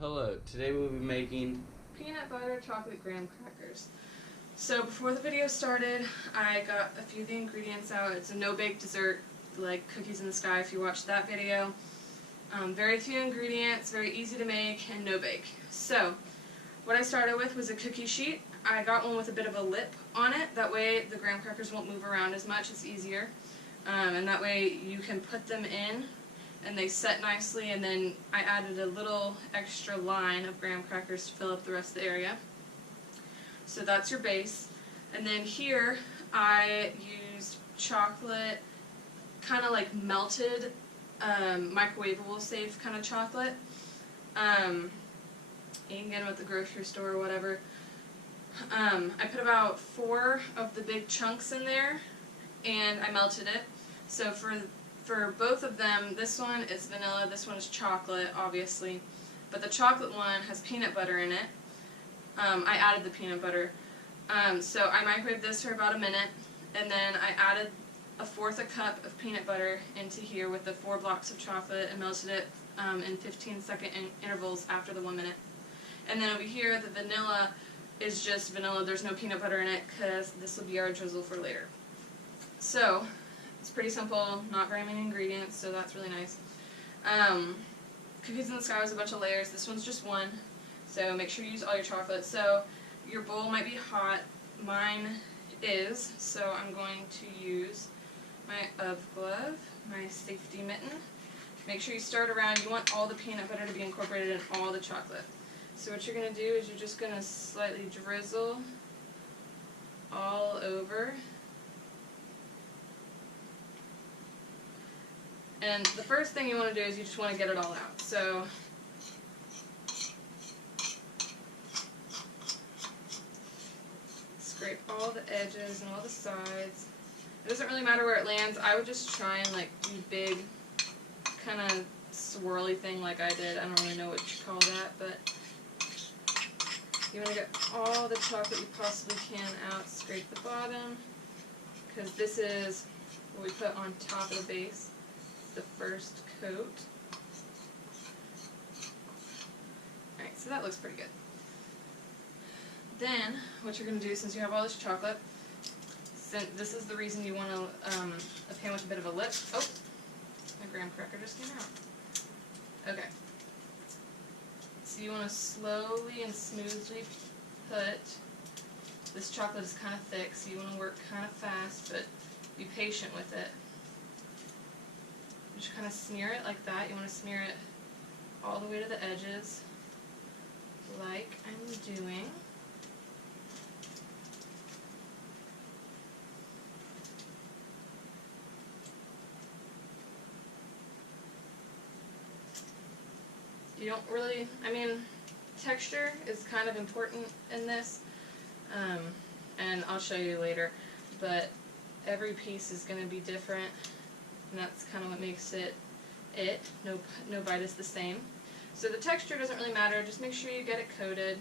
Hello, today we'll be making peanut butter chocolate graham crackers. So before the video started, I got a few of the ingredients out. It's a no-bake dessert, like cookies in the sky if you watched that video. Very few ingredients, very easy to make, and no bake. So what I started with was a cookie sheet. I got one with a bit of a lip on it. That way the graham crackers won't move around as much. It's easier. And that way you can put them in and they set nicely, and then I added a little extra line of graham crackers to fill up the rest of the area. So that's your base. And then here I used chocolate, kind of like melted, microwavable safe kind of chocolate. You can get them at the grocery store or whatever. I put about 4 of the big chunks in there and I melted it. So for both of them, this one is vanilla, this one is chocolate, obviously. But the chocolate one has peanut butter in it. I added the peanut butter. So I microwaved this for about a minute, and then I added 1/4 cup of peanut butter into here with the 4 blocks of chocolate and melted it in 15-second intervals after the 1 minute. And then over here, the vanilla is just vanilla. There's no peanut butter in it because this will be our drizzle for later. So it's pretty simple, not very many ingredients, so that's really nice. Cookies in the Sky was a bunch of layers. This one's just one, so make sure you use all your chocolate. So your bowl might be hot. Mine is, so I'm going to use my UV glove, my safety mitten. Make sure you stir it around. You want all the peanut butter to be incorporated in all the chocolate. So what you're going to do is you're just going to slightly drizzle all over. And the first thing you want to do is you just want to get it all out. So scrape all the edges and all the sides. It doesn't really matter where it lands. I would just try and like do big kind of swirly thing like I did. I don't really know what you call that, but you want to get all the chocolate you possibly can out. Scrape the bottom, because this is what we put on top of the base. The first coat. Alright, so that looks pretty good. Then, what you're going to do, since you have all this chocolate, since this is the reason you want a pan with a bit of a lip. Oh, my graham cracker just came out. Okay. So you want to slowly and smoothly put, this chocolate is kind of thick, so you want to work kind of fast, but be patient with it. Just kind of smear it like that. You want to smear it all the way to the edges, like I'm doing. You don't really, texture is kind of important in this, and I'll show you later, but every piece is going to be different. And that's kind of what makes it. No bite is the same. So the texture doesn't really matter, just make sure you get it coated.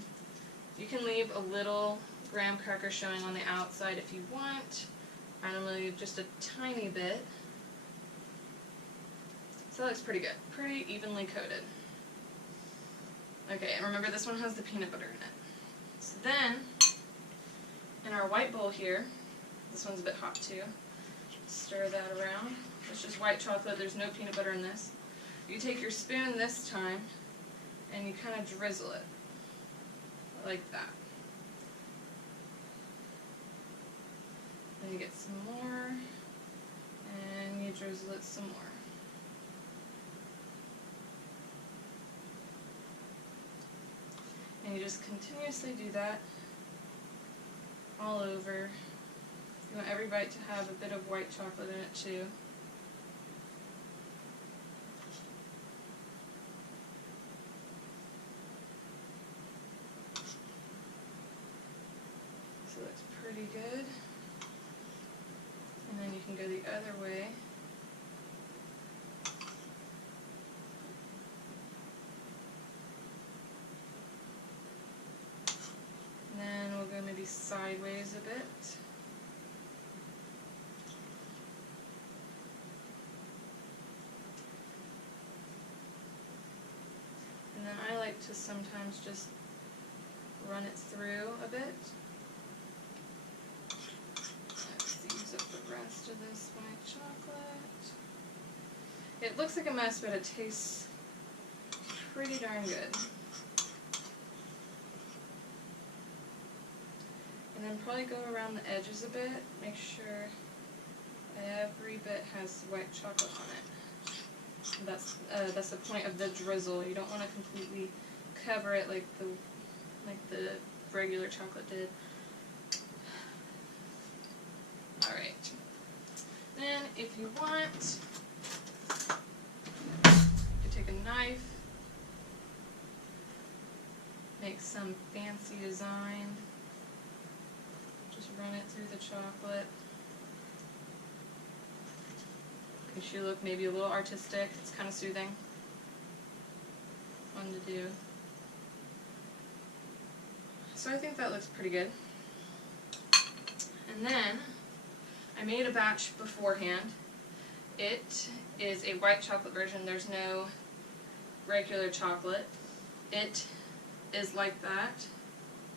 You can leave a little graham cracker showing on the outside if you want. I normally leave just a tiny bit. So that looks pretty good, pretty evenly coated. Okay, and remember this one has the peanut butter in it. So then, in our white bowl here, this one's a bit hot too, stir that around. It's just white chocolate, there's no peanut butter in this. You take your spoon this time and you kind of drizzle it like that. Then you get some more and you drizzle it some more. And you just continuously do that all over. You want every bite to have a bit of white chocolate in it too. So that's pretty good. And then you can go the other way. And then we'll go maybe sideways a bit. to sometimes just run it through a bit. Let's use up the rest of this white chocolate. It looks like a mess, but it tastes pretty darn good. And then probably go around the edges a bit, make sure every bit has white chocolate on it. That's the point of the drizzle. You don't want to completely cover it like the regular chocolate did. Alright. Then if you want, you take a knife, make some fancy design. Just run it through the chocolate. Makes you look maybe a little artistic. It's kind of soothing. Fun to do. So I think that looks pretty good. And then I made a batch beforehand. It is a white chocolate version. There's no regular chocolate. It is like that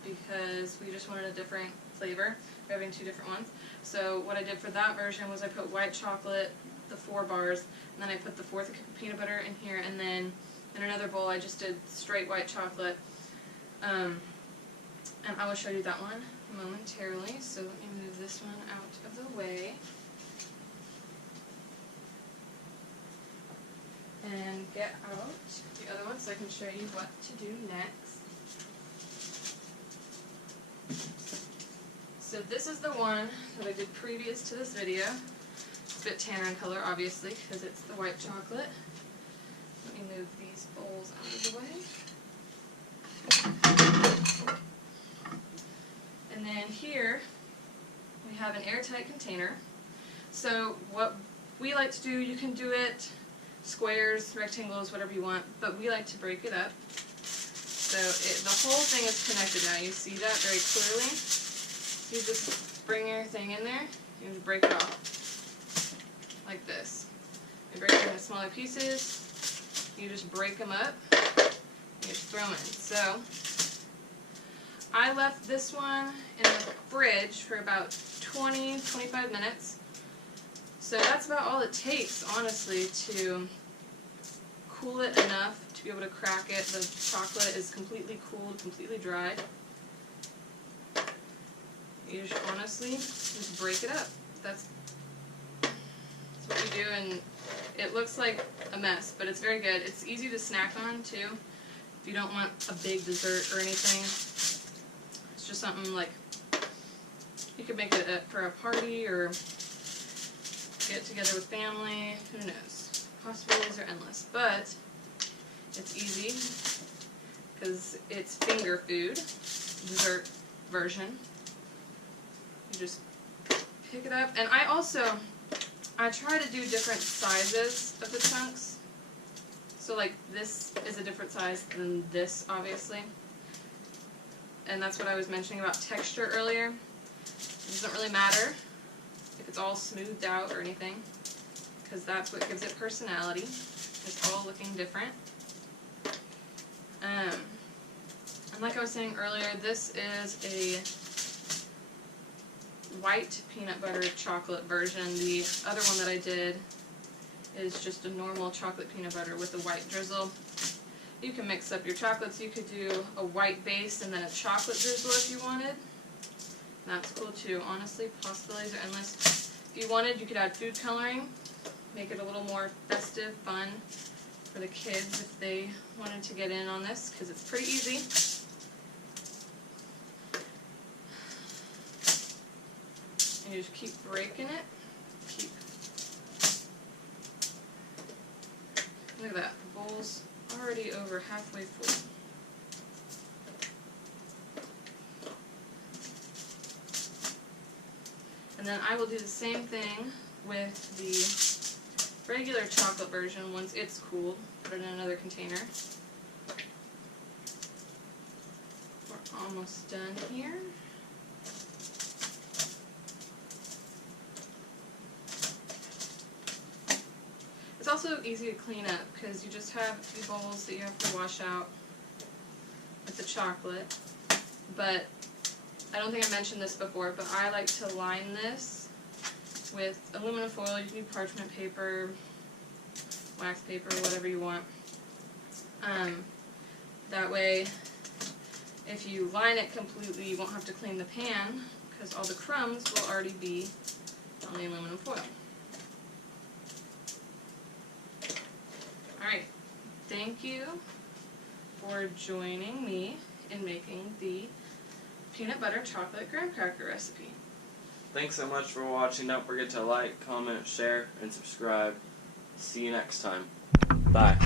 because we just wanted a different flavor. We're having two different ones. So what I did for that version was I put white chocolate, the 4 bars, and then I put the 4th peanut butter in here, and then in another bowl I just did straight white chocolate. And I will show you that one momentarily. So let me move this one out of the way. And get out the other one so I can show you what to do next. So this is the one that I did previous to this video. It's a bit tanner in color, obviously, because it's the white chocolate. Let me move these bowls out of the way. And then here we have an airtight container. So what we like to do, you can do it squares, rectangles, whatever you want, but we like to break it up. So the whole thing is connected now. You see that very clearly. You just bring your thing in there, you just break it off, like this. You break it into smaller pieces, you just break them up, you just throw them in. So, I left this one in the fridge for about 20-25 minutes. So that's about all it takes, honestly, to cool it enough to be able to crack it. The chocolate is completely cooled, completely dry. You just honestly just break it up. That's what you do, and it looks like a mess, but it's very good. It's easy to snack on too. If you don't want a big dessert or anything, it's just something like you could make it for a party or get together with family. Who knows? Possibilities are endless, but it's easy because it's finger food, dessert version. You just pick it up, and I try to do different sizes of the chunks. So like this is a different size than this, obviously. And that's what I was mentioning about texture earlier. It doesn't really matter if it's all smoothed out or anything, because that's what gives it personality. It's all looking different. And like I was saying earlier, this is a white peanut butter chocolate version. The other one that I did is just a normal chocolate peanut butter with a white drizzle. You can mix up your chocolates. You could do a white base and then a chocolate drizzle if you wanted. That's cool too. Honestly, possibilities are endless. If you wanted, you could add food coloring, make it a little more festive, fun for the kids if they wanted to get in on this, because it's pretty easy. And you just keep breaking it. Look at that. The bowl's already over halfway full. And then I will do the same thing with the regular chocolate version once it's cooled. Put it in another container. We're almost done here. It's also easy to clean up because you just have a few bowls that you have to wash out. with the chocolate, but I don't think I mentioned this before, but I like to line this with aluminum foil. You can do parchment paper, wax paper, whatever you want. That way, if you line it completely, you won't have to clean the pan, because all the crumbs will already be on the aluminum foil. Alright, thank you for joining me in making the peanut butter chocolate graham cracker recipe. Thanks so much for watching. Don't forget to like, comment, share, and subscribe. See you next time. Bye.